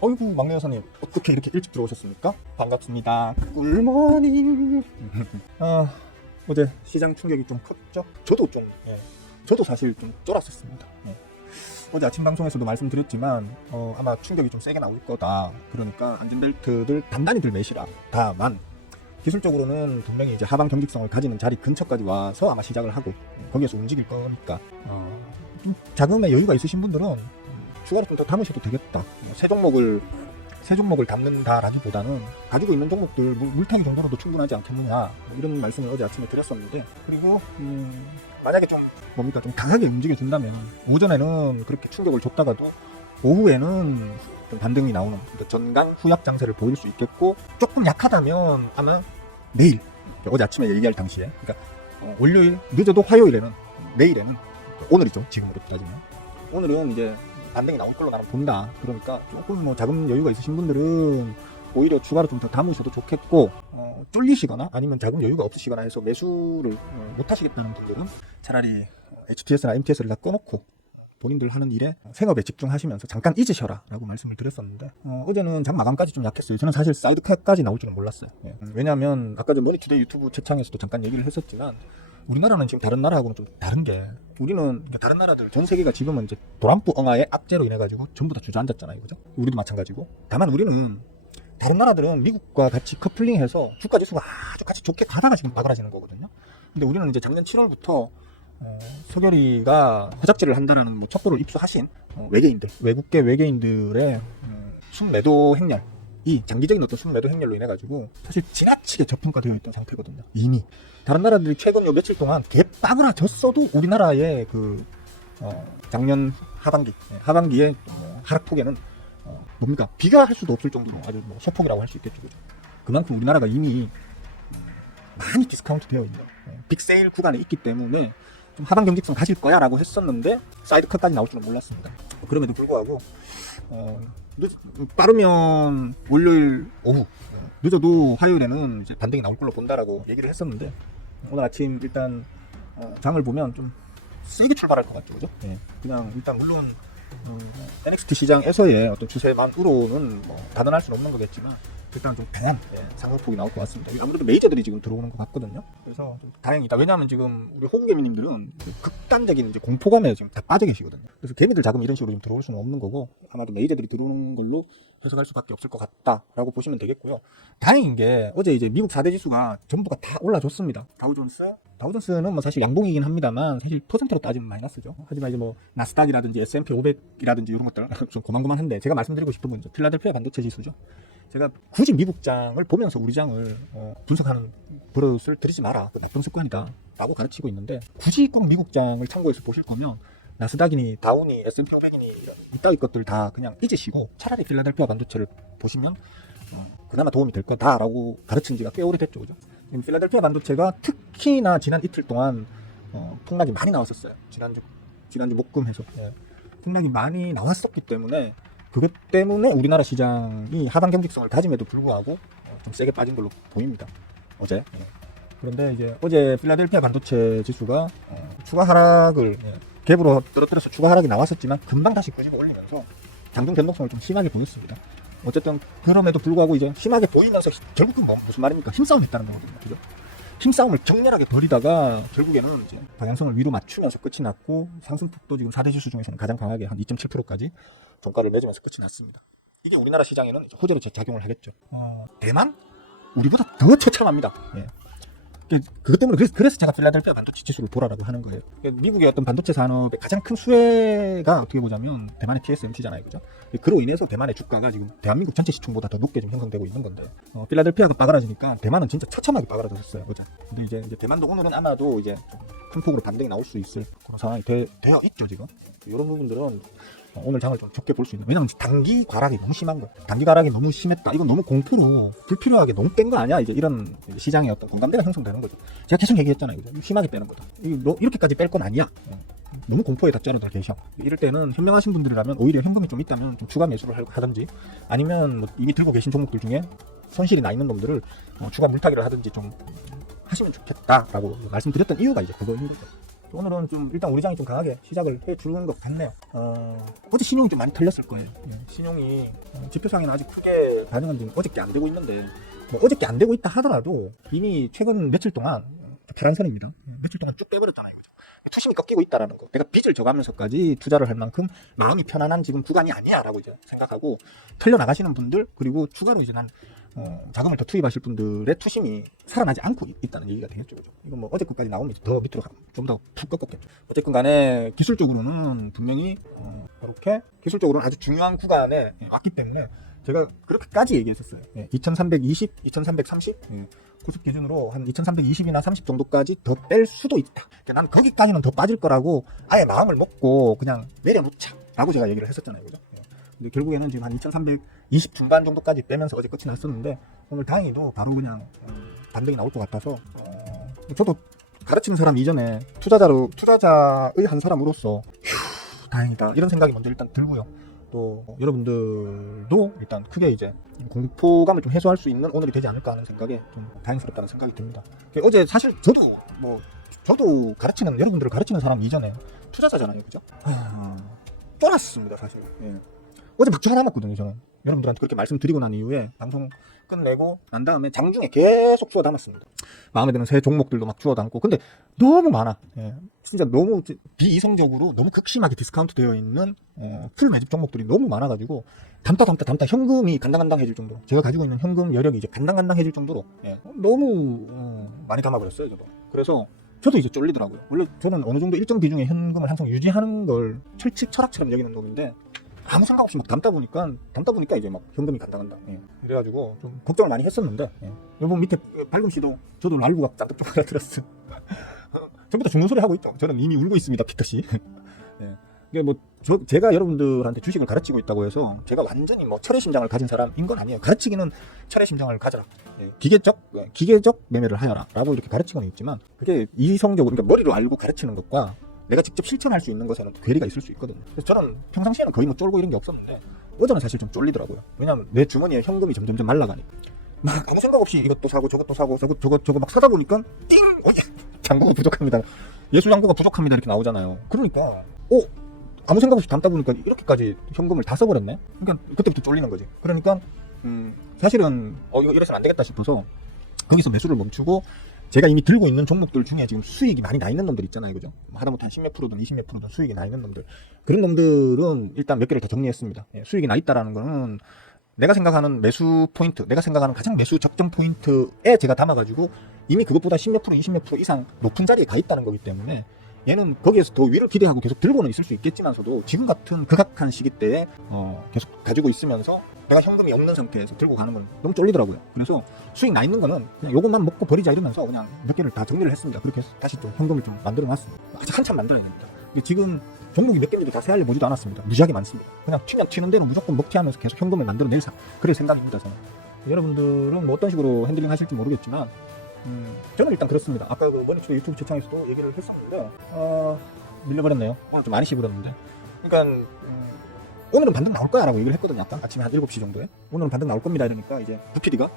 어이구 막내 여사님 어떻게 이렇게 일찍 들어오셨습니까? 반갑습니다. 굿모닝. 어제 시장 충격이 좀 컸죠? 저도 사실 좀 쫄았었습니다. 어제 아침 방송에서도 말씀드렸지만 아마 충격이 좀 세게 나올 거다. 그러니까 안전벨트들 단단히들 매시라. 다만 기술적으로는 분명히 이제 하방 경직성을 가지는 자리 근처까지 와서 아마 시작을 하고 거기에서 움직일 거니까 좀 자금에 여유가 있으신 분들은 추가로 좀 더 담으셔도 되겠다. 세 종목을 담는다라기보다는 가지고 있는 종목들 물타기 정도로도 충분하지 않겠느냐 이런 말씀을 어제 아침에 드렸었는데, 그리고 만약에 좀 강하게 움직여준다면 오전에는 그렇게 충격을 줬다가도 오후에는 좀 반등이 나오는 전강 후약 장세를 보일 수 있겠고, 조금 약하다면 아마 내일, 어제 아침에 얘기할 당시에, 그러니까 월요일 늦어도 화요일에는, 내일에는, 오늘이죠 지금으로 따지면 오늘은 이제 반등이 나올 걸로 나는 본다. 그러니까 조금 자금 여유가 있으신 분들은 오히려 추가로 좀 더 담으셔도 좋겠고, 쫄리시거나 아니면 자금 여유가 없으시거나 해서 매수를 못 하시겠다는 분들은 차라리 HTS나 MTS를 다 꺼놓고 본인들 하는 일에 생업에 집중하시면서 잠깐 잊으셔라 라고 말씀을 드렸었는데, 어제는 장 마감까지 좀 약했어요. 저는 사실 사이드캣까지 나올 줄은 몰랐어요. 왜냐하면 아까 전 머니투데이 유튜브 채창에서도 잠깐 얘기를 했었지만, 우리나라는 지금 다른 나라하고는 좀 다른 게, 우리는 다른 나라들 전 세계가 지금은 이제 도란뿌 엉아의 악재로 인해 가지고 전부 다 주저앉았잖아요, 그죠? 우리도 마찬가지고. 다만 우리는, 다른 나라들은 미국과 같이 커플링해서 주가 지수가 아주 같이 좋게 가다가 지금 바그라지는 거거든요. 근데 우리는 이제 작년 7월부터 서결이가 허작질을 한다라는 뭐 첩보를 입수하신 외국계 외계인들의 순매도 행렬이 장기적인 어떤 순매도 행렬로 인해 가지고 사실 지나치게 저평가되어 있던 상태거든요. 이미 다른 나라들이 최근 요 며칠 동안 개빠그라졌어도 우리나라의 작년 하반기의 하락폭에는 뭡니까? 비교할 수도 없을 정도로 아주 소폭이라고 할 수 있겠죠. 그죠? 그만큼 우리나라가 이미 많이 디스카운트 되어 있는 빅세일 구간에 있기 때문에 좀 하방 경직성 가실 거야 라고 했었는데, 사이드컷까지 나올 줄은 몰랐습니다. 그럼에도 불구하고 빠르면 월요일 오후, 늦어도 화요일에는 이제 반등이 나올 걸로 본다라고 얘기를 했었는데, 오늘 아침 일단 장을 보면 좀 세게 출발할 것 같죠, 그죠? 그냥 일단 물론 NXT 시장에서의 어떤 추세만으로는 단언할 수는 없는 거겠지만, 일단 좀 강한 상승폭이 나올 것 같습니다. 아무래도 메이저들이 지금 들어오는 것 같거든요. 그래서 좀 다행이다. 왜냐하면 지금 우리 호구개미님들은 극단적인 이제 공포감에 지금 다 빠져 계시거든요. 그래서 개미들 자금 이런 식으로 지금 들어올 수는 없는 거고, 아마도 메이저들이 들어오는 걸로 해석할 수밖에 없을 것 같다라고 보시면 되겠고요. 다행인 게 어제 이제 미국 4대 지수가 전부가 다 올라줬습니다. 다우존스는 뭐 사실 양봉이긴 합니다만 사실 퍼센트로 따지면 마이너스죠. 하지만 이제 뭐 나스닥이라든지 S&P 500이라든지 이런 것들 좀 고만고만한데, 제가 말씀드리고 싶은 건 필라델피아 반도체 지수죠. 제가 굳이 미국 장을 보면서 우리 장을 분석하는 버릇을 들이지 마라, 그 나쁜 습관이다 라고 가르치고 있는데, 굳이 꼭 미국 장을 참고해서 보실 거면 나스닥이니 다우니 S&P 500이니 이따위 것들 다 그냥 잊으시고 차라리 필라델피아 반도체를 보시면 그나마 도움이 될 거다라고 가르친 지가 꽤 오래됐죠, 그죠? 필라델피아 반도체가 특히나 지난 이틀 동안 폭락이 많이 나왔었어요. 지난주 목금해서 폭락이 많이 나왔었기 때문에, 그것 때문에 우리나라 시장이 하방 경직성을 가짐에도 불구하고 좀 세게 빠진 걸로 보입니다, 어제. 그런데 이제 어제 필라델피아 반도체 지수가 추가 하락을 갭으로 떨어뜨려서 추가 하락이 나왔었지만 금방 다시 끄집어 올리면서 장중 변동성을 좀 심하게 보였습니다. 어쨌든 그럼에도 불구하고 이제 심하게 보이면서 결국은 무슨 말입니까? 힘싸움 했다는 거거든요, 그죠? 힘싸움을 격렬하게 벌이다가 결국에는 이제 방향성을 위로 맞추면서 끝이 났고, 상승폭도 지금 4대 지수 중에서는 가장 강하게 한 2.7%까지 종가를 맺으면서 끝이 났습니다. 이게 우리나라 시장에는 호재로 작용을 하겠죠. 대만? 우리보다 더 처참합니다. 그것 때문에 그래서 제가 필라델피아 반도체 지수를 보라라고 하는 거예요. 미국의 어떤 반도체 산업의 가장 큰 수혜가 어떻게 보자면 대만의 TSMC잖아요, 그죠? 그로 인해서 대만의 주가가 지금 대한민국 전체 시총보다 더 높게 좀 형성되고 있는 건데, 필라델피아가 빠그라지니까 대만은 진짜 처참하게 빠그라졌어요, 그죠? 근데 이제 대만도 오늘은 아마도 이제 큰 폭으로 반등이 나올 수 있을 그런 상황이 되어 있죠, 지금. 이런 부분들은 오늘 장을 좀 적게 볼 수 있는, 왜냐면 단기 과락이 너무 심한 거야. 단기 과락이 너무 심했다, 이건 너무 공포로 불필요하게 너무 뺀 거 아니야, 이제 이런 시장의 어떤 공감대가 형성되는 거죠. 제가 계속 얘기했잖아요, 그죠? 심하게 빼는 거다. 이렇게까지 뺄 건 아니야. 너무 공포에 닫자르들 계셔. 이럴 때는 현명하신 분들이라면 오히려 현금이 좀 있다면 좀 추가 매수를 하든지, 아니면 뭐 이미 들고 계신 종목들 중에 손실이 나 있는 놈들을 추가 물타기를 하든지 좀 하시면 좋겠다라고 말씀드렸던 이유가 이제 그거인 거죠. 오늘은 좀 일단 우리 장이 좀 강하게 시작을 해 주는 것 같네요. 어제 신용이 좀 많이 털렸을 거예요. 신용이 지표상에는 아직 크게 반응은 지금 어저께 안 되고 있는데, 뭐 어저께 안 되고 있다 하더라도 이미 최근 며칠 동안 파란 선입니다. 며칠 동안 쭉 빼버렸잖아요. 투심이 꺾이고 있다라는 거. 내가 빚을 져가면서까지 투자를 할 만큼 마음이 편안한 지금 구간이 아니야라고 이제 생각하고 털려 나가시는 분들, 그리고 추가로 이제 난 자금을 더 투입하실 분들의 투심이 살아나지 않고 있다는 얘기가 되겠죠. 그죠? 이건 뭐 어제 것까지 나오면 더 밑으로 좀 더 푹 꺾었겠죠. 어쨌든 간에 기술적으로는 분명히 이렇게 기술적으로는 아주 중요한 구간에 왔기 때문에 제가 그렇게까지 얘기했었어요. 2320, 2330 구습 기준으로 한 2320이나 30 정도까지 더 뺄 수도 있다. 그러니까 난 거기까지는 더 빠질 거라고 아예 마음을 먹고 그냥 내려놓자 라고 제가 얘기를 했었잖아요. 그죠? 근데 결국에는 지금 한 2320 중반 정도까지 빼면서 어제 끝이 났었는데, 오늘 다행히도 바로 그냥 반등이 나올 것 같아서 저도 가르치는 사람 이전에 투자자의 한 사람으로서 다행이다 이런 생각이 먼저 일단 들고요. 또 여러분들도 일단 크게 이제 공포감을 좀 해소할 수 있는 오늘이 되지 않을까 하는 생각에 좀 다행스럽다는 생각이 듭니다. 어제 사실 저도 가르치는, 여러분들을 가르치는 사람 이전에 투자자잖아요. 그죠? 쫄았습니다 사실. 어제 막주 하나 먹거든요. 저는 여러분들한테 그렇게 말씀드리고 난 이후에 방송 끝내고 난 다음에 장중에 계속 주워 담았습니다. 마음에 드는 새 종목들도 막 주워 담고. 근데 너무 많아. 진짜 너무 비이성적으로 너무 극심하게 디스카운트 되어 있는 풀 매집 종목들이 너무 많아가지고 담다 현금이 간당간당해질 정도로, 제가 가지고 있는 현금 여력이 이제 간당간당해질 정도로 너무 많이 담아버렸어요. 저도. 그래서 저도 이제 쫄리더라고요. 원래 저는 어느 정도 일정 비중의 현금을 항상 유지하는 걸 철칙철학처럼 여기는 놈인데, 아무 생각 없이 막 담다 보니까 이제 막 현금이 간다. 그래가지고 좀 걱정을 많이 했었는데, 여러분 밑에 발금씨도 저도 랄부가 잔뜩 쪼그라들었어. 전부 다 죽는 소리 하고 있죠. 저는 이미 울고 있습니다, 피터씨. 이게 뭐 제가 여러분들한테 주식을 가르치고 있다고 해서 제가 완전히 뭐 철의 심장을 가진 사람인 건 아니에요. 가르치기는 철의 심장을 가져라. 기계적 매매를 하여라라고 이렇게 가르치고는 있지만, 그게 이성적으로, 그러니까 머리로 알고 가르치는 것과 내가 직접 실천할 수 있는 것에는 괴리가 있을 수 있거든요. 그래서 저는 평상시에는 거의 뭐 쫄고 이런 게 없었는데 어제는 사실 좀 쫄리더라고요. 왜냐면 내 주머니에 현금이 점점 말라가니까 막 아무 생각 없이 이것도 사고 저것도 사고 저거 막 사다 보니까 띵! 잔고가 부족합니다. 예수 잔고가 부족합니다 이렇게 나오잖아요. 그러니까 아무 생각 없이 담다 보니까 이렇게까지 현금을 다 써버렸네. 그러니까 그때부터 쫄리는 거지. 그러니까 사실은 이거 이래서는 안 되겠다 싶어서 거기서 매수를 멈추고, 제가 이미 들고 있는 종목들 중에 지금 수익이 많이 나 있는 놈들 있잖아요. 그죠? 하다못해 한 10몇 프로든 20몇 프로든 수익이 나 있는 놈들, 그런 놈들은 일단 몇 개를 더 정리했습니다. 수익이 나 있다라는 거는 내가 생각하는 매수 포인트, 내가 생각하는 가장 매수 적정 포인트에 제가 담아가지고 이미 그것보다 10몇 프로, 20몇 프로 이상 높은 자리에 가 있다는 거기 때문에, 얘는 거기에서 더 위를 기대하고 계속 들고는 있을 수 있겠지만서도 지금 같은 극악한 시기 때에 계속 가지고 있으면서 내가 현금이 없는 상태에서 들고 가는 건 너무 쫄리더라고요. 그래서 수익 나 있는 거는 그냥 요것만 먹고 버리자 이러면서 그냥 몇 개를 다 정리를 했습니다. 그렇게 해서 다시 좀 현금을 좀 만들어 놨습니다. 아직 한참 만들어야 됩니다. 근데 지금 종목이 몇 개인지도 다 세알려 보지도 않았습니다. 무지하게 많습니다. 그냥 튀는 대로 무조건 먹튀하면서 계속 현금을 만들어낼 그럴 생각입니다. 저는. 여러분들은 뭐 어떤 식으로 핸들링 하실지 모르겠지만 저는 일단 그렇습니다. 아까 그 머니투데 유튜브 채팅에서도 얘기를 했었는데 밀려버렸네요. 오늘 좀 많이 씹어렸는데, 그러니까 오늘은 반등 나올 거야 라고 얘기를 했거든요. 아까 아침에 한 7시 정도에 오늘은 반등 나올 겁니다 이러니까, 이제 부피디가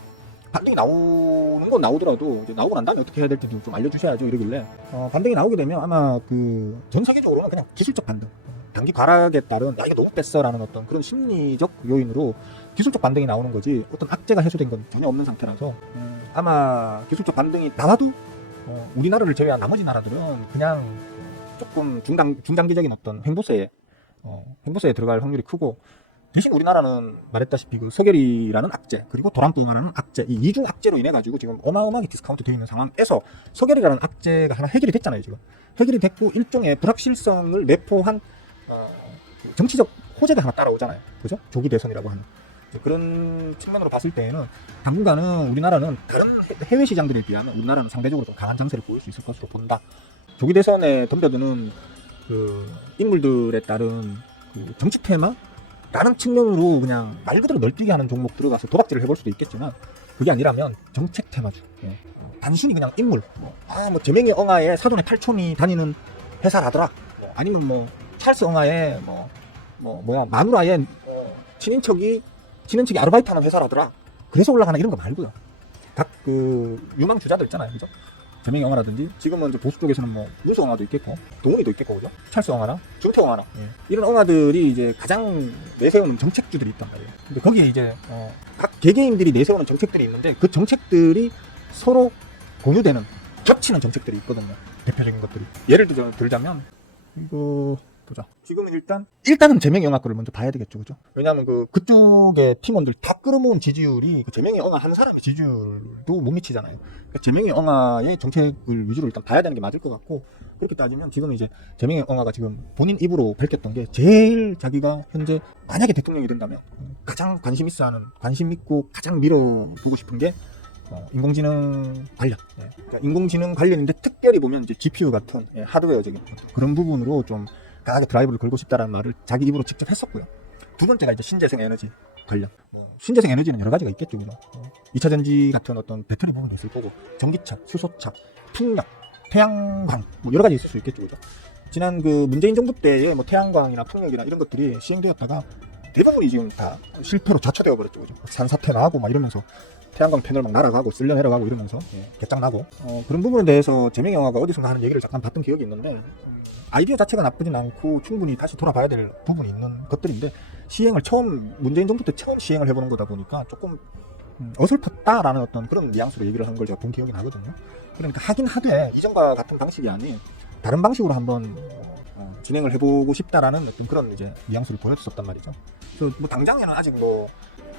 반등이 나오는 건 나오더라도 이제 나오고 난 다음에 어떻게 해야 될지 좀 알려주셔야죠 이러길래, 반등이 나오게 되면 아마 그 전 세계적으로는 그냥 기술적 반등, 단기 과락에 따른 이거 너무 뺐어 라는 어떤 그런 심리적 요인으로 기술적 반등이 나오는 거지, 어떤 악재가 해소된 건 전혀 없는 상태라서 아마 기술적 반등이 나와도 우리나라를 제외한 나머지 나라들은 그냥 조금 중단기적인 어떤 횡보세에 들어갈 확률이 크고, 대신 우리나라는 말했다시피 그 소결이라는 악재, 그리고 도란봉화라는 악재, 이 이중 악재로 인해 가지고 지금 어마어마하게 디스카운트 되어 있는 상황에서 소결이라는 악재가 하나 해결이 됐잖아요. 지금 해결이 됐고 일종의 불확실성을 내포한 정치적 호재가 하나 따라오잖아요. 그죠? 조기 대선이라고 하는 그런 측면으로 봤을 때에는 당분간은 우리나라는 다른 해외 시장들에 비하면 우리나라는 상대적으로 좀 강한 장세를 보일 수 있을 것으로 본다. 조기 대선에 덤벼드는 그 인물들에 따른 그 정치 테마라는 측면으로 그냥 말 그대로 널뛰게 하는 종목 들어가서 도박질을 해볼 수도 있겠지만, 그게 아니라면 정책 테마주, 단순히 그냥 인물, 뭐 제명의 엉아에 사돈의 팔촌이 다니는 회사라더라, 아니면 뭐 찰스 엉아에 마누라의 친인척이 아르바이트하는 회사라더라, 그래서 올라가는 이런 거 말고요. 각 그 유망주자들 있잖아요, 그죠? 제명영화라든지 지금은 이제 보수 쪽에서는 뭐 문서영화도 있겠고 동훈이도 있겠고 그죠? 찰스영화나 중태영화나 이런 영화들이 이제 가장 내세우는 정책주들이 있단 말이에요. 근데 거기에 이제 각 개개인들이 내세우는 정책들이 있는데 그 정책들이 서로 공유되는 겹치는 정책들이 있거든요. 대표적인 것들이 예를 들자면 이거 보자. 지금은 일단은 제명영화 거를 먼저 봐야 되겠죠, 그죠? 왜냐하면 그쪽의 팀원들 다 끌어모은 지지율이 그 제명영화 한 사람의 지지율도 못 미치잖아요. 그러니까 제명영화의 정책을 위주로 일단 봐야 되는 게 맞을 것 같고, 그렇게 따지면 지금 이제 제명영화가 지금 본인 입으로 밝혔던 게 제일 자기가 현재 만약에 대통령이 된다면 가장 관심 있고 가장 밀어보고 싶은 게 인공지능 관련. 그러니까 인공지능 관련인데 특별히 보면 이제 GPU 같은 하드웨어적인 그런 부분으로 좀 강하게 드라이브를 걸고 싶다라는 말을 자기 입으로 직접 했었고요. 두 번째가 이제 신재생 에너지 관련. 신재생 에너지는 여러 가지가 있겠죠. 2차 전지 같은 어떤 배터리 부분도 있을 거고, 전기차, 수소차, 풍력, 태양광 뭐 여러 가지 있을 수 있겠죠. 그죠? 지난 문재인 정부 때에 뭐 태양광이나 풍력이나 이런 것들이 시행되었다가 대부분이 지금 다 실패로 좌초되어 버렸죠. 그죠? 산사태 나고 막 이러면서 태양광 패널 막 날아가고 쓸려 내려가고 이러면서 개짱나고 그런 부분에 대해서 제명영화가 어디선가 하는 얘기를 잠깐 봤던 기억이 있는데, 아이디어 자체가 나쁘진 않고 충분히 다시 돌아봐야 될 부분이 있는 것들인데 시행을 문재인 정부 때 처음 시행을 해보는 거다 보니까 조금 어설펐다라는 어떤 그런 뉘앙스로 얘기를 한 걸 제가 본 기억이 나거든요. 그러니까 하긴 하되 이전과 같은 방식이 아닌 다른 방식으로 한번 진행을 해보고 싶다라는 어떤 그런 이제 뉘앙스를 보여줬었단 말이죠. 그래서 뭐 당장에는 아직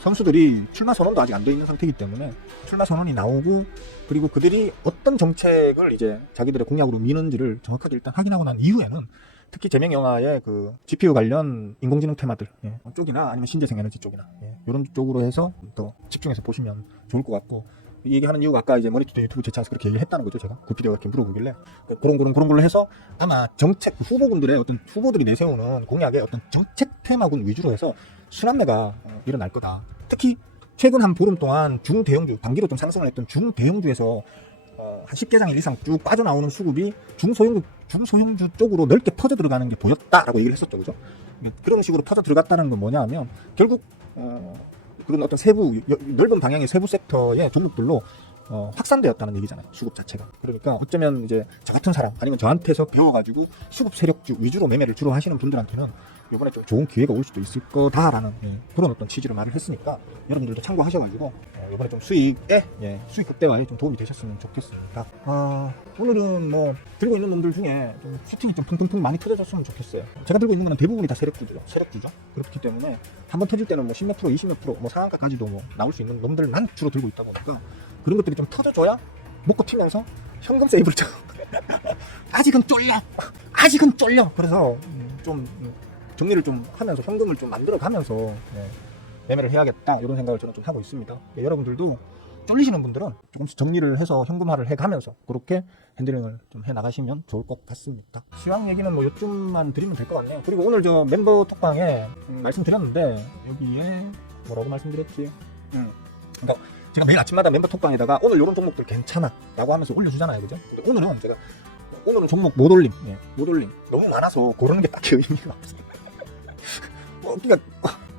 선수들이 출마 선언도 아직 안 돼 있는 상태이기 때문에 출마 선언이 나오고 그리고 그들이 어떤 정책을 이제 자기들의 공약으로 미는지를 정확하게 일단 확인하고 난 이후에는 특히 제명영화의 GPU 관련 인공지능 테마들 쪽이나 아니면 신재생 에너지 쪽이나 이런 쪽으로 해서 더 집중해서 보시면 좋을 것 같고, 이 얘기하는 이유가 아까 이제 머니투데 유튜브 제 차에서 그렇게 얘기를 했다는 거죠. 제가 그 비디오가 이렇게 물어보길래 그런 걸로 해서 아마 정책 후보군들의 어떤 후보들이 내세우는 공약의 어떤 정책 테마군 위주로 해서 순환매가 일어날 거다. 특히 최근 한 보름 동안 중대형주, 단기로 좀 상승을 했던 중대형주에서 한 10개장일 이상 쭉 빠져나오는 수급이 중소형주 쪽으로 넓게 퍼져 들어가는 게 보였다라고 얘기를 했었죠. 그죠? 그런 식으로 퍼져 들어갔다는 건 뭐냐 하면 결국 그런 어떤 넓은 방향의 세부 섹터의 종목들로 확산되었다는 얘기잖아요. 수급 자체가. 그러니까 어쩌면 이제 저 같은 사람 아니면 저한테서 배워가지고 수급 세력주 위주로 매매를 주로 하시는 분들한테는 이번에 좀 좋은 기회가 올 수도 있을 거다라는 그런 어떤 취지로 말을 했으니까 여러분들도 참고하셔가지고 이번에 좀 수익 극대화에 좀 도움이 되셨으면 좋겠습니다. 오늘은 뭐 들고 있는 놈들 중에 좀 슈팅이 좀 퉁퉁퉁 많이 터져줬으면 좋겠어요. 제가 들고 있는 거는 대부분이 다 세력주죠. 그렇기 때문에 한번 터질 때는 뭐 10몇 프로, 20몇 프로, 뭐 상한가까지도 뭐 나올 수 있는 놈들만 주로 들고 있다 보니까 그런 것들이 좀 터져줘야 먹고 튀면서 현금 세이브를 쳐. 아직은 쫄려. 그래서 좀 정리를 좀 하면서 현금을 좀 만들어 가면서 매매를 해야겠다 이런 생각을 저는 좀 하고 있습니다. 여러분들도 쫄리시는 분들은 조금씩 정리를 해서 현금화를 해가면서 그렇게 핸들링을 좀 해나가시면 좋을 것 같습니다. 시황 얘기는 뭐 요쯤만 드리면 될 것 같네요. 그리고 오늘 저 멤버 톡방에 말씀드렸는데 여기에 뭐라고 말씀드렸지? 그러니까 제가 매일 아침마다 멤버 톡방에다가 오늘 이런 종목들 괜찮아 라고 하면서 올려주잖아요. 그죠? 근데 오늘은 종목 못 올림. 너무 많아서 고르는 게 딱히 의미가 없어요. 그러니까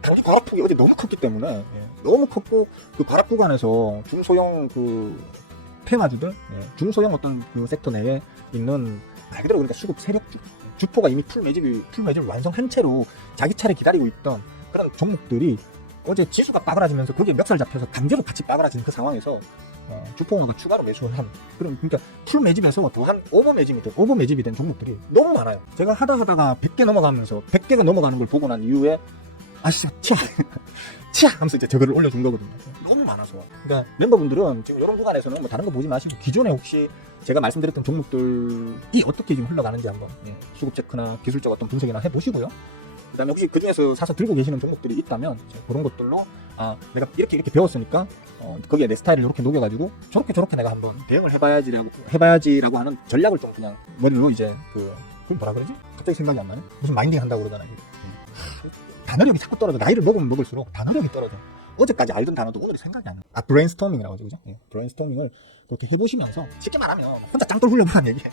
단기 과락폭이 어제 너무 컸기 때문에 너무 컸고 그 과락 구간에서 중소형 테마주들, 중소형 어떤 섹터 내에 있는 말 그대로 그러니까 수급 세력주, 주포가 이미 풀 매집을 완성한 채로 자기 차례 기다리고 있던 그런 종목들이 어제 지수가 빠그라지면서 거기에 멱살 잡혀서 강제로 같이 빠그라지는 그 상황에서 주포가 추가로 매수한 그러니까 풀 매집에서 또한 오버 매집이 된 종목들이 너무 많아요. 제가 하다가 100개 넘어가면서 100개가 넘어가는 걸 보고 난 이후에 치아 하면서 이제 저거를 올려준 거거든요. 너무 많아서. 그러니까 멤버분들은 지금 이런 구간에서는 뭐 다른 거 보지 마시고 기존에 혹시 제가 말씀드렸던 종목들이 어떻게 지금 흘러가는지 한번 수급 체크나 기술적 어떤 분석이나 해보시고요. 그 다음에 혹시 그 중에서 사서 들고 계시는 종목들이 있다면 그런 것들로 내가 이렇게 배웠으니까 거기에 내 스타일을 이렇게 녹여가지고 저렇게 내가 한번 대응을 해봐야지라고 하는 전략을 좀 그냥 머리로 이제 그걸 뭐라 그러지? 갑자기 생각이 안 나네. 무슨 마인딩 한다고 그러잖아요. 단어력이 자꾸 떨어져. 나이를 먹으면 먹을수록 단어력이 떨어져. 어제까지 알던 단어도 오늘 생각이 안 나. 브레인스토밍이라고 하죠. 그죠? 브레인스토밍을 그렇게 해보시면서 쉽게 말하면 혼자 짱돌 굴려보라는 얘기예요.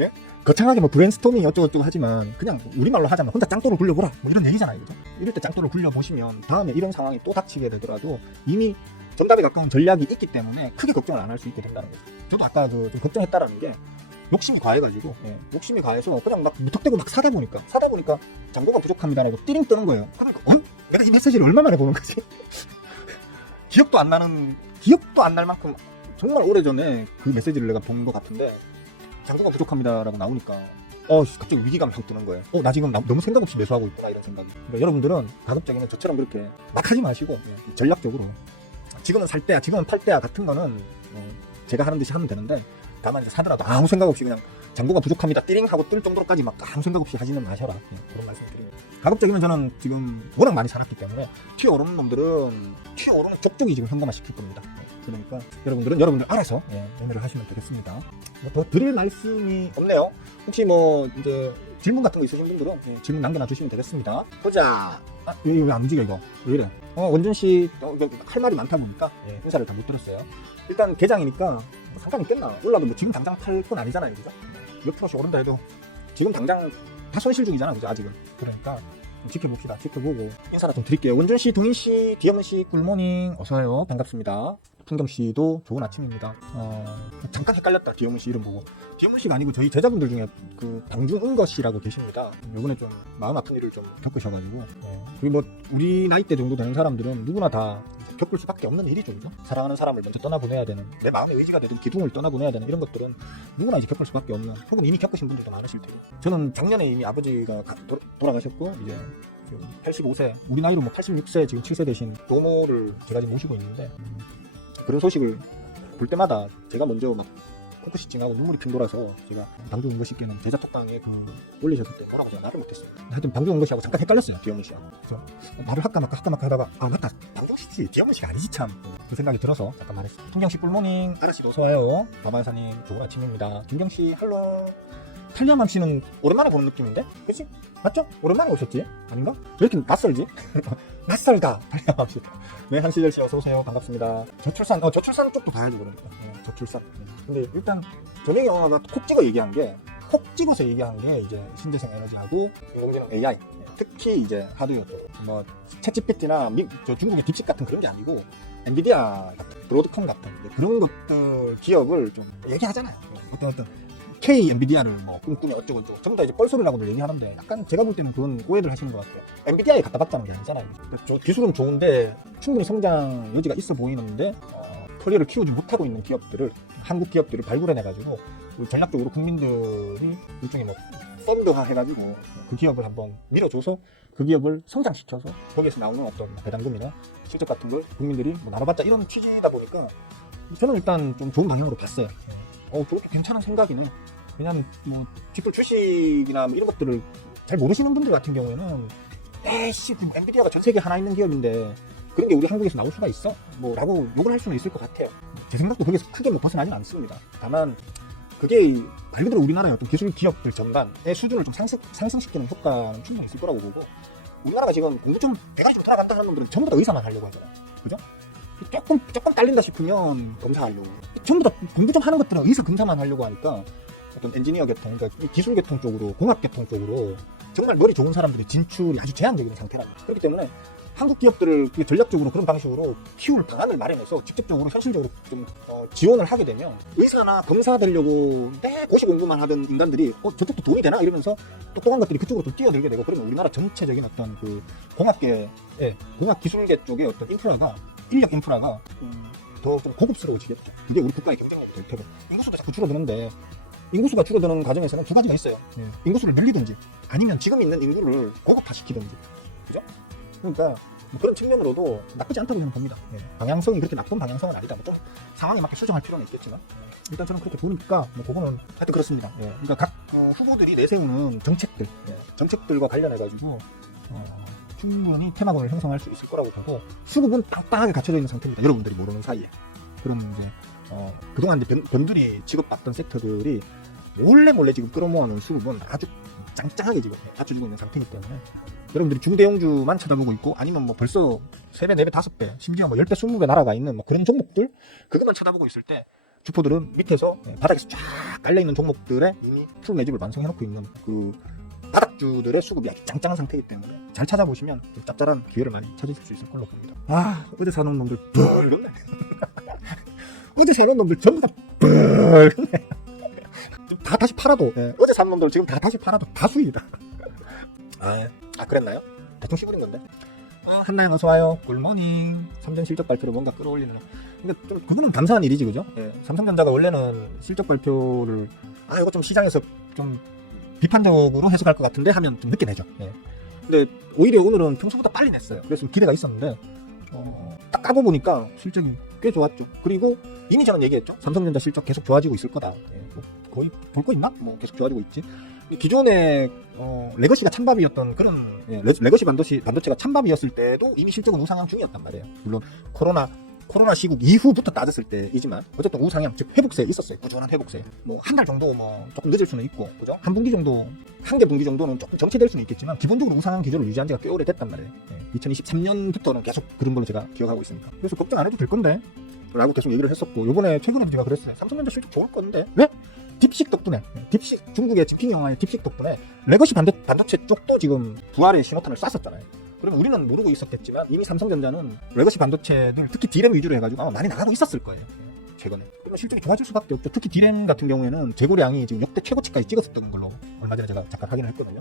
예? 거창하게 뭐 브레인스토밍이 어쩌고저쩌고 하지만 그냥 우리말로 하자면 혼자 짱돌을 굴려보라 뭐 이런 얘기잖아요. 그죠? 이럴 때 짱돌을 굴려보시면 다음에 이런 상황이 또 닥치게 되더라도 이미 정답에 가까운 전략이 있기 때문에 크게 걱정을 안 할 수 있게 된다는 거죠. 저도 아까 좀 걱정했다라는 게 욕심이 과해가지고 욕심이 과해서 그냥 막 무턱대고 막 사다 보니까 잔고가 부족합니다라고 띠링 뜨는 거예요. 그러니까 내가 이 메시지를 얼마 만에 보는 거지? 기억도 안 날 만큼 정말 오래전에 그 메시지를 내가 본 것 같은데 잔고가 부족합니다라고 나오니까 갑자기 위기감이 확 드는 거예요. 나 지금 너무 생각 없이 매수하고 있구나 이런 생각이. 그러니까 여러분들은 가급적이면 저처럼 그렇게 막 하지 마시고 전략적으로 지금은 살 때야 지금은 팔 때야 같은 거는 제가 하는 듯이 하면 되는데 다만 이제 사더라도 아무 생각 없이 그냥 잔고가 부족합니다 띠링 하고 뜰 정도로까지 막 아무 생각 없이 하지는 마셔라. 그런 말씀 드립니다. 가급적이면 저는 지금 워낙 많이 살았기 때문에 튀어오르는 놈들은 튀어오르는 족족이 지금 현금화 시킬 겁니다. 그러니까 여러분들은 여러분들 알아서 매매를 하시면 되겠습니다. 뭐 더 드릴 말씀이 없네요. 혹시 뭐 이제 질문 같은 거 있으신 분들은 질문 남겨놔 주시면 되겠습니다. 보자. 왜 안 움직여 이거? 왜 이래? 원준 씨 할 말이 많다 보니까 인사를 다 못 드렸어요. 일단 개장이니까 상관이 있겠나? 올라도 뭐 지금 당장 팔 건 아니잖아요, 그죠? 몇 프로씩 오른다 해도 지금 당장 다 손실 중이잖아, 그죠? 아직은. 그러니까 좀 지켜봅시다. 지켜보고 인사를 좀 드릴게요. 원준 씨, 동인 씨, 디영 씨, 굿모닝. 어서와요. 반갑습니다. 풍경 씨도 좋은 아침입니다. 잠깐 헷갈렸다. 디영문 씨 이름 보고. 디영문 씨가 아니고 저희 제자분들 중에 그 방중은거 씨라고 계십니다. 요번에 좀 마음 아픈 일을 좀 겪으셔가지고. 그리고 뭐 우리 나이대 정도 되는 사람들은 누구나 다 겪을 수밖에 없는 일이죠, 그죠? 사랑하는 사람을 먼저 떠나보내야 되는, 내 마음의 의지가 되든 기둥을 떠나보내야 되는 이런 것들은 누구나 이제 겪을 수밖에 없는, 혹은 이미 겪으신 분들도 많으실 테고. 저는 작년에 이미 아버지가 돌아가셨고 이제 지금 85세, 우리 나이로 뭐 86세 지금 7세 되신 노모를 제가 지금 모시고 있는데 그런 소식을 볼 때마다 제가 먼저 막 코끝이 찡하고 눈물이 핑 돌아서 제가 방중은거 씨께는 제자 톡방에 올리셨을 때 뭐라고 제가 말을 못했습니다. 하여튼 방중은거 씨하고 잠깐 헷갈렸어요. 디영문 씨하고. 그래서 말을 할까 말까 하다가 맞다. 방중 씨지 디영문 씨가 아니지 참. 그 생각이 들어서 잠깐 말했어요. 풍경 씨 꿀모닝. 아라씨도 어서와요. 마만사님 좋은 아침입니다. 김경 씨 할로. 탈리아맘 씨는 오랜만에 보는 느낌인데? 그치? 맞죠? 오랜만에 오셨지? 아닌가? 왜 이렇게 낯설지? 낯설다. 탈리아맘 씨. 네, 한시절 씨 어서오세요. 반갑습니다. 저출산 쪽도 봐야죠, 그러니까. 저출산. 근데 일단, 전영희 영화가 콕 찍어 얘기한 게, 이제 신재생 에너지하고 인공지능 AI. 특히 이제 하드웨어 쪽. 뭐, 챗GPT나 저 중국의 딥식 같은 그런 게 아니고, 엔비디아 같은, 브로드컴 같은, 그런 것들 기업을 좀 얘기하잖아요. 어떤 K 엔비디아를 뭐 꿈꾸니 어쩌고 전부 다 이제 뻘소리라고들 얘기하는데 약간 제가 볼 때는 그건 오해를 하시는 것 같아요. 엔비디아에 갖다 박자는 게 아니잖아요. 기술은 좋은데 충분히 성장 여지가 있어 보이는데 커리어를 키우지 못하고 있는 기업들을, 한국 기업들을 발굴해내가지고 전략적으로 국민들이 일종의 뭐 펀드화 해가지고 그 기업을 한번 밀어줘서 그 기업을 성장시켜서 거기에서 나오는 어떤 배당금이나 실적 같은 걸 국민들이 뭐 나눠봤자 이런 취지다 보니까 저는 일단 좀 좋은 방향으로 봤어요. 그것도 괜찮은 생각이네. 왜냐면 뭐 뒷불 주식이나 뭐 이런 것들을 잘 모르시는 분들 같은 경우에는 엔비디아가 전 세계 하나 있는 기업인데 그런 게 우리 한국에서 나올 수가 있어? 뭐 라고 욕을 할 수는 있을 것 같아요. 제 생각도 거기서 크게 뭐 벗어나진 않습니다. 다만 그게 말 그대로 우리나라의 어떤 기술 기업들 전반의 수준을 좀 상승시키는 효과는 충분히 있을 거라고 보고, 우리나라가 지금 공부 좀 대가리로 돌아간다 하는 놈들은 전부 다 의사만 하려고 하잖아요. 그죠? 조금 딸린다 싶으면 검사하려고. 전부 다 공부 좀 하는 것들은 의사 검사만 하려고 하니까 어떤 엔지니어 계통, 그러니까 기술 계통 쪽으로, 공학 계통 쪽으로 정말 머리 좋은 사람들의 진출이 아주 제한적인 상태랍니다. 그렇기 때문에 한국 기업들을 전략적으로 그런 방식으로 키울 방안을 마련해서 직접적으로 현실적으로 좀 지원을 하게 되면 의사나 검사 되려고 고시 공부만 하던 인간들이 저쪽도 돈이 되나 이러면서 똑똑한 것들이 그쪽으로 좀 뛰어들게 되고, 그러면 우리나라 전체적인 어떤 그 공학계, 공학 기술계 쪽의 어떤 인력 인프라가 더 좀 고급스러워지겠죠. 그게 우리 국가의 경쟁력이 될 테고, 인구수도 자꾸 줄어드는데 인구수가 줄어드는 과정에서는 두 가지가 있어요. 인구수를 늘리든지 아니면 지금 있는 인구를 고급화시키든지. 그죠? 그러니까 뭐 그런 측면으로도 나쁘지 않다고 저는 봅니다. 방향성이 그렇게 나쁜 방향성은 아니다. 좀 상황에 맞게 수정할 필요는 있겠지만 일단 저는 그렇게 보니까 뭐 그거는 하여튼 그렇습니다. 그러니까 각 후보들이 내세우는 정책들과 관련해가지고 충분히 테마군을 형성할 수 있을 거라고 보고, 수급은 빵빵하게 갖춰져 있는 상태입니다. 여러분들이 모르는 사이에. 그럼 이제 그동안 이제 변두리 취급받던 섹터들이 몰래 지금 끌어모아놓은 수급은 아주 짱짱하게 지금 갖춰지고 있는 상태이기 때문에 여러분들이 중대형주만 쳐다보고 있고, 아니면 뭐 벌써 3배, 4배, 5배, 심지어 뭐 10배, 20배 날아가 있는 뭐 그런 종목들, 그것만 쳐다보고 있을 때 주포들은 밑에서 바닥에서 쫙 깔려있는 종목들에 이미 풀 매집을 완성해놓고 있는 그 바닥주들의 수급이 아주 짱짱한 상태이기 때문에 잘 찾아보시면 좀 짭짤한 기회를 많이 찾으실 수 있을 걸로 봅니다. 어제 사놓은 놈들 뻘겋네. 어제 사놓은 놈들 전부 다 뻘겋네. 다 다시 팔아도 어제 산 놈들 지금 다 다시 팔아도 다 수익이다. 그랬나요? 대충 씹으린 건데. 한나영 어서와요. 굿모닝. 삼전 실적 발표를 뭔가 끌어올리는. 근데 좀 그거는 감사한 일이지, 그죠? 삼성전자가 원래는 실적 발표를 이거 좀 시장에서 좀 비판적으로 해석할 것 같은데 하면 좀 늦게 내죠. 근데 오히려 오늘은 평소보다 빨리 냈어요. 그래서 기대가 있었는데 딱 까고 보니까 실적이 꽤 좋았죠. 그리고 이미 저는 얘기했죠. 삼성전자 실적 계속 좋아지고 있을 거다. 뭐 거의 볼 거 있나? 뭐 계속 좋아지고 있지. 기존에 레거시가 찬밥이었던 그런 레거시 반도체가 찬밥이었을 때도 이미 실적은 우상향 중이었단 말이에요. 물론 코로나 시국 이후부터 따졌을 때이지만 어쨌든 우상향, 즉 회복세에 있었어요. 꾸준한 회복세. 뭐 한 달 정도 뭐 조금 늦을 수는 있고, 그죠? 한 분기 정도, 한 개 분기 정도는 조금 정체될 수는 있겠지만 기본적으로 우상향 기조를 유지한 지가 꽤 오래됐단 말이에요. 2023년부터는 계속 그런 걸로 제가 기억하고 있습니다. 그래서 걱정 안 해도 될 건데 라고 계속 얘기를 했었고, 요번에 최근에도 제가 그랬어요. 삼성전자 실적 좋을 건데 왜? 딥식 덕분에, 중국의 지핑 영화의 딥식 덕분에 레거시 반도체 쪽도 지금 부활의 신호탄을 쐈었잖아요. 그러면 우리는 모르고 있었겠지만 이미 삼성전자는 레거시 반도체들, 특히 D램 위주로 해가지고 아마 많이 나가고 있었을 거예요, 최근에. 그러면 실적이 좋아질 수밖에 없죠. 특히 D램 같은 경우에는 재고량이 지금 역대 최고치까지 찍었었던 걸로 얼마 전에 제가 잠깐 확인을 했거든요.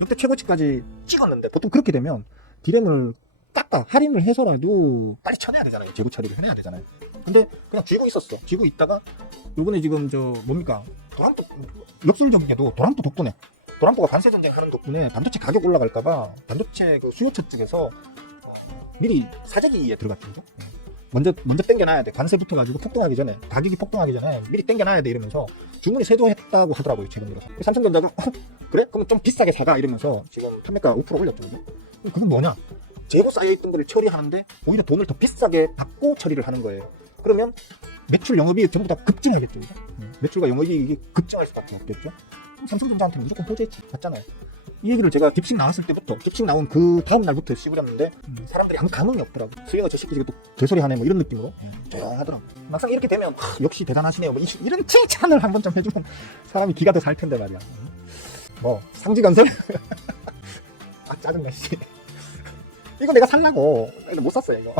역대 최고치까지 찍었는데 보통 그렇게 되면 D램을 할인을 해서라도 빨리 쳐내야 되잖아요. 재고 처리를 해내야 되잖아요. 근데 그냥 쥐고 있었어. 쥐고 있다가 요번에 지금 도란도, 역설적이게도 도란도 덕분에, 도란도가 관세 전쟁 하는 덕분에 반도체 가격 올라갈까봐 반도체 그 수요처 쪽에서 미리 사재기에 들어갔죠. 먼저 땡겨놔야 돼. 관세 붙어가지고 폭등하기 전에, 가격이 폭등하기 전에 미리 땡겨놔야 돼 이러면서 주문이 쇄도했다고 하더라고요, 최근 들어서. 삼성전자가 그래? 그럼 좀 비싸게 사가 이러면서 지금 판매가 5% 올렸죠. 그건 뭐냐? 재고 쌓여있던 거를 처리하는데 오히려 돈을 더 비싸게 받고 처리를 하는 거예요. 그러면 매출 영업이익 전부 다 급증하겠죠. 매출과 영업이익이 급증할 수밖에 없겠죠. 그럼 삼성전자한테는 무조건 호재지. 맞잖아요. 이 얘기를 제가 딥식 나왔을 때부터, 딥식 나온 그 다음 날부터 씹으렸는데 사람들이 아무 감흥이 없더라고. 수영아 저 새끼 또 개소리 하네 뭐 이런 느낌으로 조용하더라고. 막상 이렇게 되면 역시 대단하시네요 뭐 이런 칭찬을 한번 좀 해주면 사람이 기가 더 살 텐데 말이야. 뭐 상지건설? 짜증나 씨. 이거 내가 살라고. 못 샀어요 이거.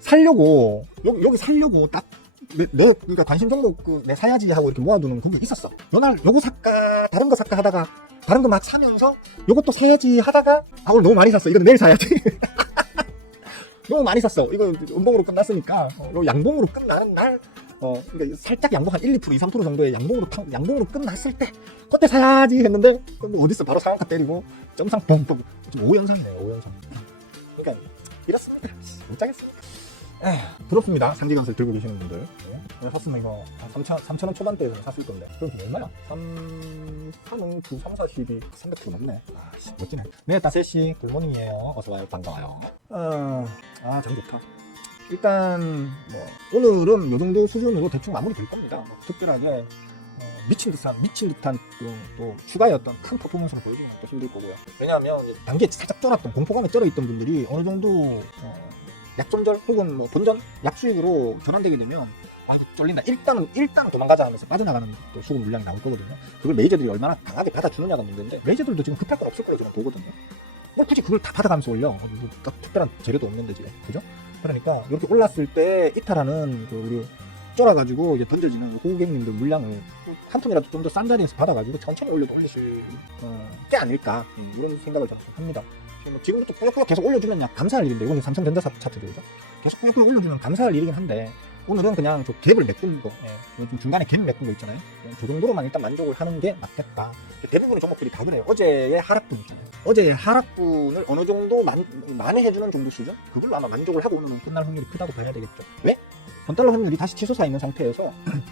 살려고 여기 살려고 딱 그러니까 관심 종목 내 사야지 하고 이렇게 모아두는 그게 있었어. 요날 요거 살까 다른 거 살까 하다가 다른 거 막 사면서 요것도 사야지 하다가 오늘 너무 많이 샀어. 이건 내일 사야지. 너무 많이 샀어. 이거 음봉으로 끝났으니까 요 양봉으로 끝나는 날 그러니까 살짝 양봉 한 1, 2%, 2, 3% 정도의 양봉으로 끝났을 때 그때 사야지 했는데 어딨어 바로 상한가 때리고 점상 뻥뻥. 좀 5연상이네요 5연상. 그러니까 이렇습니다. 못 짜겠습니까? 부럽습니다. 상지건설 들고 계시는 분들. 샀으면 이거 3,000원 초반대에서 샀을 건데. 그럼 얼마야? 3, 4, 12 생각보다 높네. 멋지네. 네, 따세씨 굿모닝이에요. 어서와요. 반가워요. 장 좋다. 일단 뭐 오늘은 요 정도 수준으로 대충 마무리 될 겁니다. 특별하게 미친 듯한 또 추가의 어떤 큰 퍼포먼스를 보여주는 것도 힘들 거고요. 왜냐하면 단기에 살짝 쫄았던, 공포감에 쩔어있던 분들이 어느 정도 약존절 혹은 뭐 본전 약수익으로 전환되게 되면 이거 쫄린다. 일단은 도망가자 하면서 빠져나가는 또 수급 물량이 나올 거거든요. 그걸 메이저들이 얼마나 강하게 받아주느냐가 문제인데 메이저들도 지금 급할 건 없을 거라고 저는 보거든요. 뭘 굳이 그걸 다 받아가면서 올려. 특별한 재료도 없는데 지금, 그죠? 그러니까 이렇게 올랐을 때 이탈하는 우리 쫄아가지고 이제 던져지는 고객님들 물량을 한 톤이라도 좀 더 싼 자리에서 받아가지고 천천히 올리실 게 아닐까 이런 생각을 저는 합니다. 지금부터 꾸역꾸역 계속 올려주면 감사할 일인데, 이건 삼성전자 차트도 그죠? 계속 꾸역꾸역 올려주면 감사할 일이긴 한데 오늘은 그냥 저 갭을 메꾼 거, 좀 중간에 갭 메꾼 거 있잖아요. 저 정도로만 일단 만족을 하는 게 맞겠다. 대부분의 종목들이 다 그래요. 어제의 하락분 있잖아요. 어제의 하락분을 어느 정도 만회해주는 정도 수준? 그걸로 아마 만족을 하고 오늘은 끝날 확률이 크다고 봐야 되겠죠. 왜? 원달러 환율이 다시 치솟아 있는 상태에서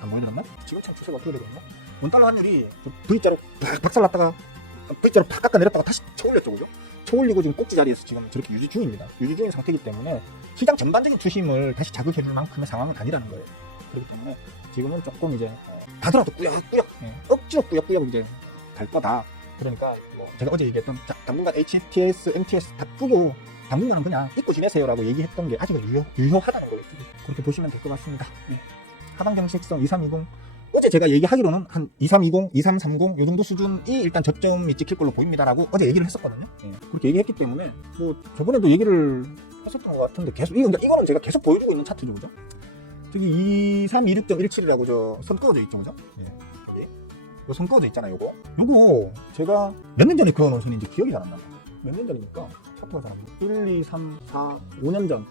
뭐라 그랬나? 지금 참 추세가 어떻게 되거든요. 원달러 환율이 V자로 박살났다가 V자로 팍 깎아내렸다가 다시 쳐올렸죠, 그죠? 쳐올리고 지금 꼭지 자리에서 지금 저렇게 유지 중입니다. 유지 중인 상태이기 때문에 시장 전반적인 투심을 다시 자극해줄 만큼의 상황은 아니라는 거예요. 그렇기 때문에 지금은 조금 이제 가더라도 꾸역꾸역 억지로 꾸역꾸역 이제 갈 거다. 그러니까 뭐 제가 어제 얘기했던 당분간 HTS, MTS 다 끄고 당분간은 그냥 잊고 지내세요라고 얘기했던 게 아직은 유효하다는 거예요. 그렇게 보시면 될 것 같습니다. 하방 경직성 2320 어제 제가 얘기하기로는 한 2320, 2330 이 정도 수준이 일단 저점이 찍힐 걸로 보입니다라고 어제 얘기를 했었거든요. 예, 그렇게 얘기했기 때문에 뭐 저번에도 얘기를 했었던 것 같은데 계속 이거는 제가 계속 보여주고 있는 차트죠, 그죠? 저기 2326.17이라고 저 선 그어져 있죠, 그죠? 예, 여기 선 그어져 있잖아요, 요거 제가 몇 년 전에 그어놓은 선인지 기억이 잘 안 나요. 몇 년 전이니까 차트가 잘 안 나요. 1, 2, 3, 4, 5년 전.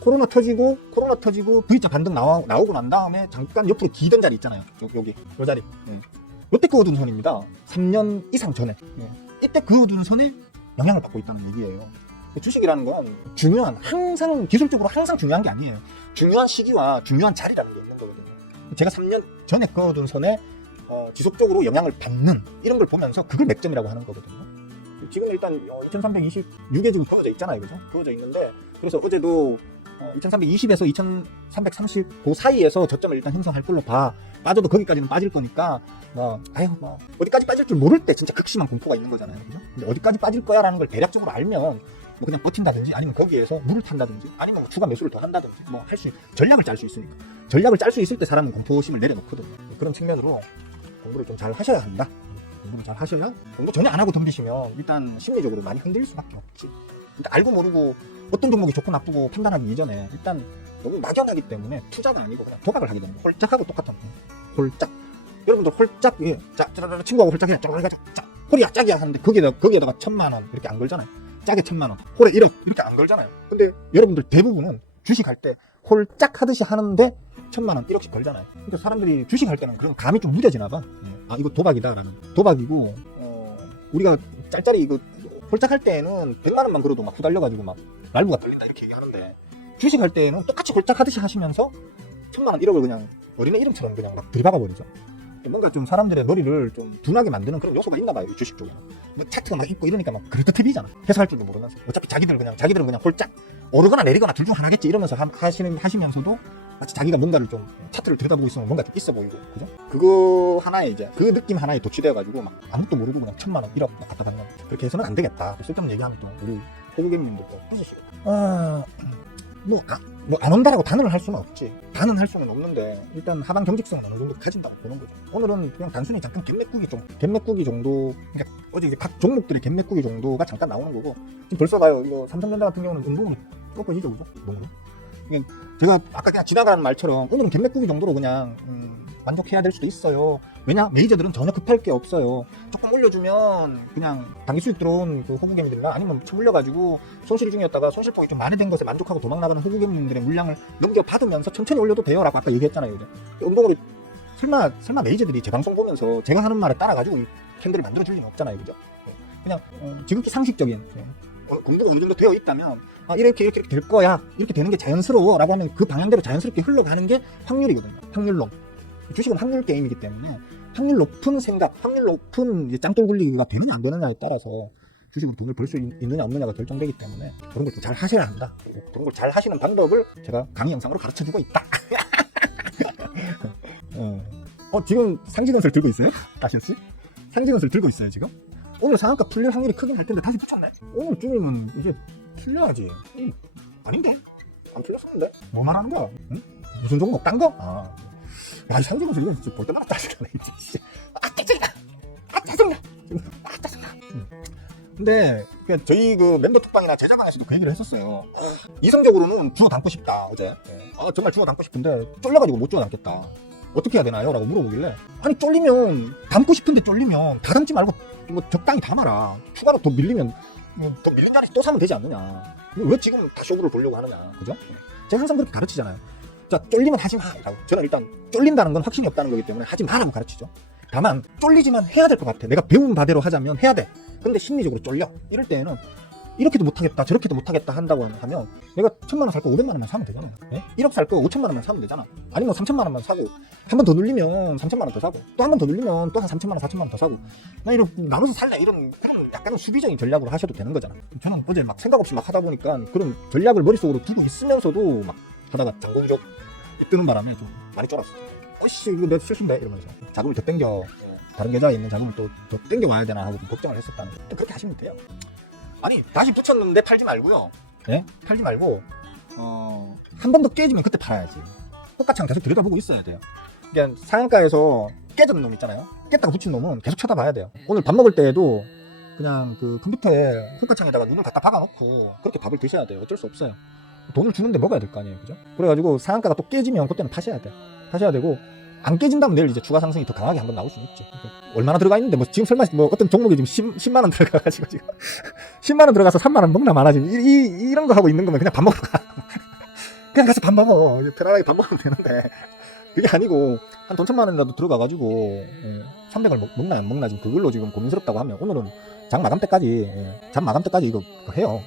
코로나 터지고 V자 반등 나오고 난 다음에 잠깐 옆으로 기던 자리 있잖아요. 여기 요 자리. 예. 요때 그어둔 선입니다. 3년 이상 전에. 예. 이때 그어둔 선에 영향을 받고 있다는 얘기예요. 주식이라는 건 항상 기술적으로 항상 중요한 게 아니에요. 중요한 시기와 중요한 자리라는 게 있는 거거든요. 제가 3년 전에 그어둔 선에 지속적으로 영향을 받는 이런 걸 보면서 그걸 맥점이라고 하는 거거든요. 지금 일단 2326에 지금 그어져 있잖아요, 그죠? 그어져 있는데 그래서 어제도 2320에서 2330 그 사이에서 저점을 일단 형성할 걸로 봐. 빠져도 거기까지는 빠질 거니까 어디까지 빠질 줄 모를 때 진짜 극심한 공포가 있는 거잖아요, 그죠? 근데 어디까지 빠질 거야라는 걸 대략적으로 알면 뭐 그냥 버틴다든지 아니면 거기에서 물을 탄다든지 아니면 뭐 추가 매수를 더 한다든지 뭐 전략을 짤 수 있으니까 전략을 짤 수 있을 때 사람은 공포심을 내려놓거든요. 그런 측면으로 공부를 좀 잘 하셔야 한다. 공부를 잘 하셔야 공부 전혀 안 하고 덤비시면 일단 심리적으로 많이 흔들릴 수밖에 없지. 그러니까 알고 모르고 어떤 종목이 좋고 나쁘고 판단하기 이전에 일단 너무 막연하기 때문에 투자가 아니고 그냥 도박을 하게 되는 거예요. 홀짝하고 똑같은 거예요. 홀짝. 여러분들 홀짝, 예, 친구하고 홀짝이야, 홀이야, 짝이야 하는데 거기에다가 1000만원 이렇게 안 걸잖아요. 짝에 1000만원, 홀에 1억 이렇게 안 걸잖아요. 근데 여러분들 대부분은 주식할 때 홀짝 하듯이 하는데 1000만원, 1억씩 걸잖아요. 그러니까 사람들이 주식할 때는 그런 감이 좀 무뎌지나 봐. 아, 이거 도박이다라는. 도박이고, 우리가 짤짤이 이거 홀짝할 때에는 100만원만 걸어도 막 후달려가지고 막 랄부가 떨린다 이렇게 얘기하는데 주식할 때에는 똑같이 홀짝하듯이 하시면서 1000만원 1억을 그냥 어린애 이름처럼 그냥 막 들이박아버리죠. 뭔가 좀 사람들의 머리를 좀 둔하게 만드는 그런 요소가 있나 봐요, 이 주식 쪽에. 뭐 차트가 막 있고 이러니까 막 그럴듯해지잖아. 해석할 줄도 모르면서. 어차피 자기들은 그냥 홀짝 오르거나 내리거나 둘 중 하나겠지 이러면서 하시면서도 마치 자기가 뭔가를 좀 차트를 들여다보고 있으면 뭔가 좀 있어 보이고, 그죠? 그거 하나에 이제 그 느낌 하나에 도취돼가지고 막 아무것도 모르고 그냥 1000만원 1억 막 갖다 받는 그렇게 해서는 안 되겠다. 쓸데없는 얘기하면 또 우리 호구개님들도 부수시고 안 온다라고 단언을 할 수는 없지. 단언할 수는 없는데 일단 하방 경직성은 어느 정도 가진다고 보는 거죠. 오늘은 그냥 단순히 잠깐 갭매꾸기 정도, 그러니까 어제 이제 각 종목들의 갭매꾸기 정도가 잠깐 나오는 거고, 지금 벌써 봐요. 이거 삼성전자 같은 경우는 운동으로 꺾어지죠, 그죠? 운동으로. 그러니까 제가 아까 그냥 지나가는 말처럼 오늘은 갭매꾸기 정도로 그냥 만족해야 될 수도 있어요. 왜냐? 메이저들은 전혀 급할 게 없어요. 조금 올려주면 그냥 단기 수익 들어온 그 호구개미들이나 아니면 쳐물려가지고 손실 중이었다가 손실폭이 좀 많이 된 것에 만족하고 도망 나가는 호구개미들의 물량을 넘겨받으면서 천천히 올려도 돼요 라고 아까 얘기했잖아요. 이제. 운동으로 설마 메이저들이 제 방송 보면서 제가 하는 말에 따라가지고 캔들을 만들어줄 리는 없잖아요, 그죠? 그냥 지극히 상식적인 공부가 어느 정도 되어 있다면 이렇게 될 거야, 이렇게 되는 게 자연스러워 라고 하면 그 방향대로 자연스럽게 흘러가는 게 확률이거든요. 확률론. 주식은 확률 게임이기 때문에 확률 높은 생각, 확률 높은 짱돌 굴리기가 되느냐 안 되느냐에 따라서 주식으로 돈을 벌 수 있느냐 없느냐가 결정되기 때문에 그런 걸 좀 잘 하셔야 한다. 그런 걸 잘 하시는 방법을 제가 강의 영상으로 가르쳐주고 있다. 지금 상지건설 들고 있어요? 다시씨? 상지건설 들고 있어요 지금? 오늘 상한가 풀릴 확률이 크긴 할 텐데 다시 붙였네? 오늘쯤이면 이제 풀려야지. 아닌데? 안 풀렸었는데? 뭐 말하는 거야? 응? 무슨 종목? 딴 거? 야, 이 상징에서 이건 진짜 볼 때마다 짜증나. 짜증나. 근데 그냥 저희 그 멤버 톡방이나 제자방에서도 그 얘기를 했었어요. 이성적으로는 주워 담고 싶다 어제. 정말 주워 담고 싶은데 쫄려가지고 못 주워 담겠다. 어떻게 해야 되나요? 라고 물어보길래, 아니 쫄리면 담고 싶은데 쫄리면 다 담지 말고 뭐 적당히 담아라. 추가로 더 밀리면 더 밀린 자리 또 사면 되지 않느냐. 왜 지금 다 쇼부를 보려고 하느냐, 그죠? 제가 항상 그렇게 가르치잖아요. 자, 쫄리면 하지 마라고. 저는 일단 쫄린다는 건 확신이 없다는 거기 때문에 하지 마라고 가르치죠. 다만 쫄리지만 해야 될 것 같아. 내가 배운 바대로 하자면 해야 돼. 근데 심리적으로 쫄려. 이럴 때는 이렇게도 못하겠다 저렇게도 못하겠다 한다고 하면 내가 1000만원 살 거 500만원만 사면 되잖아. 1억 살 거 5천만원만 사면 되잖아. 아니면 3000만원만 사고 한 번 더 눌리면 3000만원 더 사고 또 한 번 더 눌리면 또 한 3000만원 4000만원 더 사고 나 이런 나눠서 살래, 이런 그런 약간은 수비적인 전략으로 하셔도 되는 거잖아. 저는 어제 막 생각 없이 막 하다 보니까 그런 전략을 머릿속으로 두고 있으면서도 막 하다가 장공적 뜨는 바람에 좀 많이 쫄았어. 어이씨 이거 내 실수인데 이러면서 자금을 더 땡겨, 다른 계좌에 있는 자금을 또 더 땡겨 와야 되나 하고 걱정을 했었다는 거. 그렇게 하시면 돼요. 아니 다시 붙였는데 팔지 말고요. 팔지 말고 한 번 더 깨지면 그때 팔아야지. 똑같이 계속 들여다보고 있어야 돼요. 그러니까 상한가에서 깨진 놈 있잖아요. 깼다가 붙인 놈은 계속 쳐다봐야 돼요. 오늘 밥 먹을 때에도 그냥 그 컴퓨터에 흑가창에다가 눈을 갖다 박아놓고 그렇게 밥을 드셔야 돼요. 어쩔 수 없어요. 돈을 주는데 먹어야 될 거 아니에요, 그죠? 그래가지고 상한가가 또 깨지면 그때는 파셔야 돼. 파셔야 되고, 안 깨진다면 내일 이제 추가 상승이 더 강하게 한번 나올 수는 있지. 그러니까 얼마나 들어가 있는데, 뭐 지금 설마 뭐 어떤 종목이 지금 10만원 들어가가지고 지금 10만원 들어가서 3만원 먹나 마나 지금 이런 거 하고 있는 거면 그냥 밥 먹으러 가. 그냥 가서 밥 먹어. 편안하게 밥 먹으면 되는데. 그게 아니고 한 돈 1,000만원이라도 들어가가지고 300을 먹나 안 먹나 지금 그걸로 지금 고민스럽다고 하면 오늘은 장 마감 때까지 장 마감 때까지 이거 해요.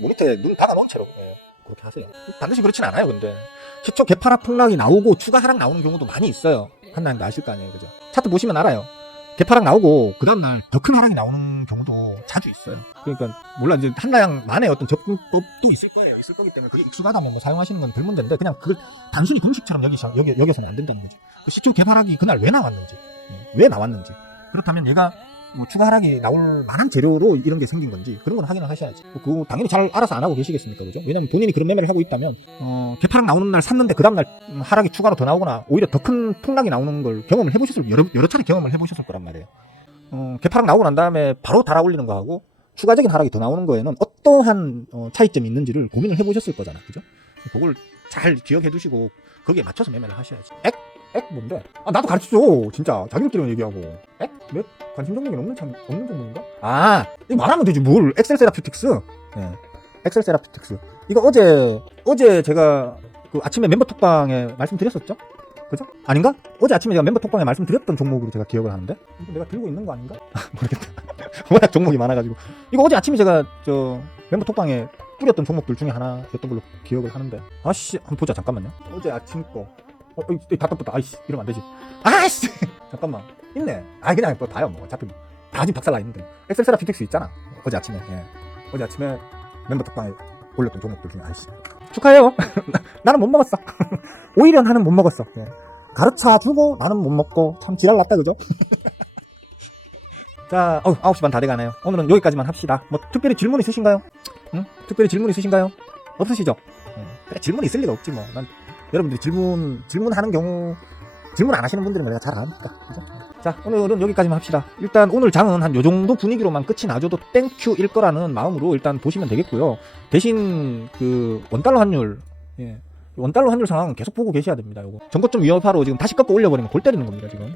모니터에 눈 박아놓은 채로 그렇게 하세요. 반드시 그렇진 않아요. 근데 시초 개파락 폭락이 나오고 추가 하락 나오는 경우도 많이 있어요. 한나님도 아실 거 아니에요, 그죠? 차트 보시면 알아요. 개파락 나오고 그 다음날 더 큰 하락이 나오는 경우도 자주 있어요. 그러니까 물론 이제 한나양만의 어떤 접근법도 있을 거예요. 있을 거기 때문에 그게 익숙하다면 뭐 사용하시는 건 별 문제인데 그냥 그걸 단순히 공식처럼 여기서는 안 된다는 거지. 그 시초 개파락이 그날 왜 나왔는지, 왜 나왔는지. 그렇다면 얘가 뭐 추가 하락이 나올 만한 재료로 이런 게 생긴 건지 그런 건 확인을 하셔야지. 그거 당연히 잘 알아서 안 하고 계시겠습니까, 그죠? 왜냐면 본인이 그런 매매를 하고 있다면 개파락 나오는 날 샀는데 그 다음날 하락이 추가로 더 나오거나 오히려 더 큰 폭락이 나오는 걸 경험을 해보셨을 여러 차례 경험을 해보셨을 거란 말이에요. 개파락 나오고 난 다음에 바로 달아 올리는 거하고 추가적인 하락이 더 나오는 거에는 어떠한 차이점이 있는지를 고민을 해보셨을 거잖아, 그죠? 그걸 잘 기억해 두시고 거기에 맞춰서 매매를 하셔야지. 액 뭔데? 아, 나도 가르쳐줘. 진짜 자기들끼리만 얘기하고. 액? 몇? 관심 종목이 없는 종목인가? 아, 이거 말하면 되지 뭘. 엑셀 세라피틱스. 엑셀 세라피틱스. 이거 어제 제가 그 아침에 멤버 톡방에 말씀드렸었죠? 그죠? 아닌가? 어제 아침에 제가 멤버 톡방에 말씀드렸던 종목으로 제가 기억을 하는데 이거 내가 들고 있는 거 아닌가? 모르겠다. 워낙 종목이 많아가지고 이거 어제 아침에 제가 저 멤버 톡방에 뿌렸던 종목들 중에 하나였던 걸로 기억을 하는데 아씨 한번 보자. 잠깐만요. 어제 아침 거 다 떴다. 아이씨 이러면 안 되지. 아이씨 잠깐만 있네. 아 그냥 뭐 봐요. 뭐 어차피 다 지금 박살나 있는데 엑셀 세라피틱스 있잖아. 어제 아침에 어제 아침에 멤버 톡방에 올렸던 종목들 중에 아이씨 축하해요. 나는 못 먹었어. 오히려 나는 못 먹었어. 가르쳐주고 나는 못 먹고 참 지랄났다, 그죠? 자, 9시 반 다 돼가네요. 오늘은 여기까지만 합시다. 뭐 특별히 질문 있으신가요? 응? 특별히 질문 있으신가요? 없으시죠? 그래, 질문 있을 리가 없지 뭐. 난 여러분들이 질문하는 경우 질문 안 하시는 분들은 내가 잘 아니까, 그죠? 자, 오늘은 여기까지만 합시다. 일단 오늘 장은 한 요정도 분위기로만 끝이 나줘도 땡큐일 거라는 마음으로 일단 보시면 되겠고요. 대신 그 원달러 환율, 원달러 환율 상황은 계속 보고 계셔야 됩니다. 요거 전고점 위협하로 지금 다시 꺾어 올려버리면 골 때리는 겁니다. 지금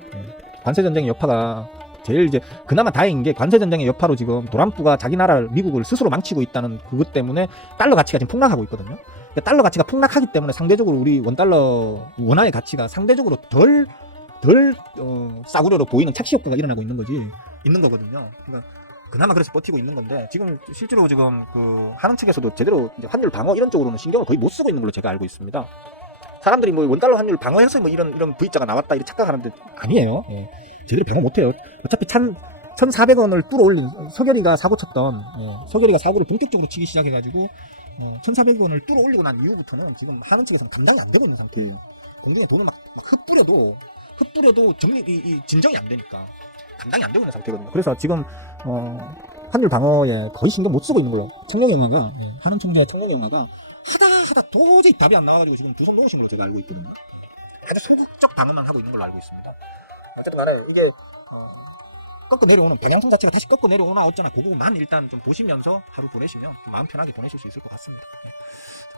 관세 전쟁의 여파가 제일 이제 그나마 다행인 게 관세 전쟁의 여파로 지금 도란프가 자기 나라를 미국을 스스로 망치고 있다는 그것 때문에 달러 가치가 지금 폭락하고 있거든요. 그러니까 달러 가치가 폭락하기 때문에 상대적으로 우리 원달러 원화의 가치가 상대적으로 덜 싸구려로 보이는 착시 효과가 일어나고 있는 거거든요. 그러니까 그나마 그래서 버티고 있는 건데 지금 실제로 지금 그 하는 측에서도 제대로 이제 환율 방어 이런 쪽으로는 신경을 거의 못 쓰고 있는 걸로 제가 알고 있습니다. 사람들이 뭐 원달러 환율 방어해서 뭐 이런 V자가 나왔다 이렇게 착각하는데 아니에요. 제대로 방어 못해요. 어차피 1,400원을 뚫어올린 서결이가 사고 쳤던 서결이가 사고를 본격적으로 치기 시작해가지고 1,400원을 뚫어올리고 난 이후부터는 지금 하는 측에서는 감당이 안 되고 있는 상태예요. 공중에 돈을 막 흩뿌려도 진정이 안 되니까 감당이 안 되고 있는 상태거든요. 그래서 지금 환율 방어에 거의 신경 못 쓰고 있는 걸로 청룡영화가 하는 총재 청룡영화가 하다 도저히 답이 안 나와가지고 지금 두 손 놓으신 걸로 제가 알고 있거든요. 아주 소극적 방어만 하고 있는 걸로 알고 있습니다. 어쨌든 간에 이게 꺾어 내려오는 방향성 자체가 다시 꺾어 내려오나 어쩌나 그거만 일단 좀 보시면서 하루 보내시면 좀 마음 편하게 보내실 수 있을 것 같습니다.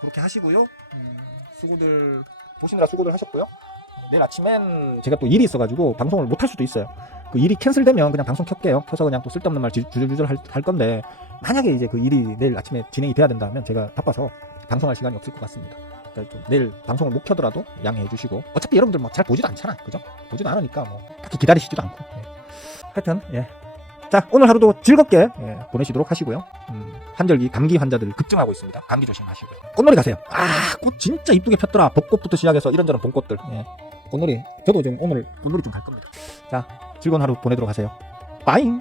그렇게 하시고요. 수고들 보시느라 수고들 하셨고요. 내일 아침엔 제가 또 일이 있어가지고 방송을 못 할 수도 있어요. 그 일이 캔슬되면 그냥 방송 켤게요. 켜서 그냥 또 쓸데없는 말 주저주저 할 건데 만약에 이제 그 일이 내일 아침에 진행이 돼야 된다면 제가 바빠서 방송할 시간이 없을 것 같습니다. 그러니까 좀 내일 방송을 못 켜더라도 양해해 주시고 어차피 여러분들 뭐 잘 보지도 않잖아, 그죠? 보지도 않으니까 뭐 딱히 기다리시지도 않고. 하여튼 자 오늘 하루도 즐겁게 보내시도록 하시고요. 환절기 감기 환자들 급증하고 있습니다. 감기 조심하시고요. 꽃놀이 가세요. 꽃 진짜 이쁘게 폈더라. 벚꽃부터 시작해서 이런저런 봄꽃들. 꽃놀이 저도 지금 오늘 꽃놀이 좀 갈 겁니다. 자 즐거운 하루 보내도록 하세요. 빠잉.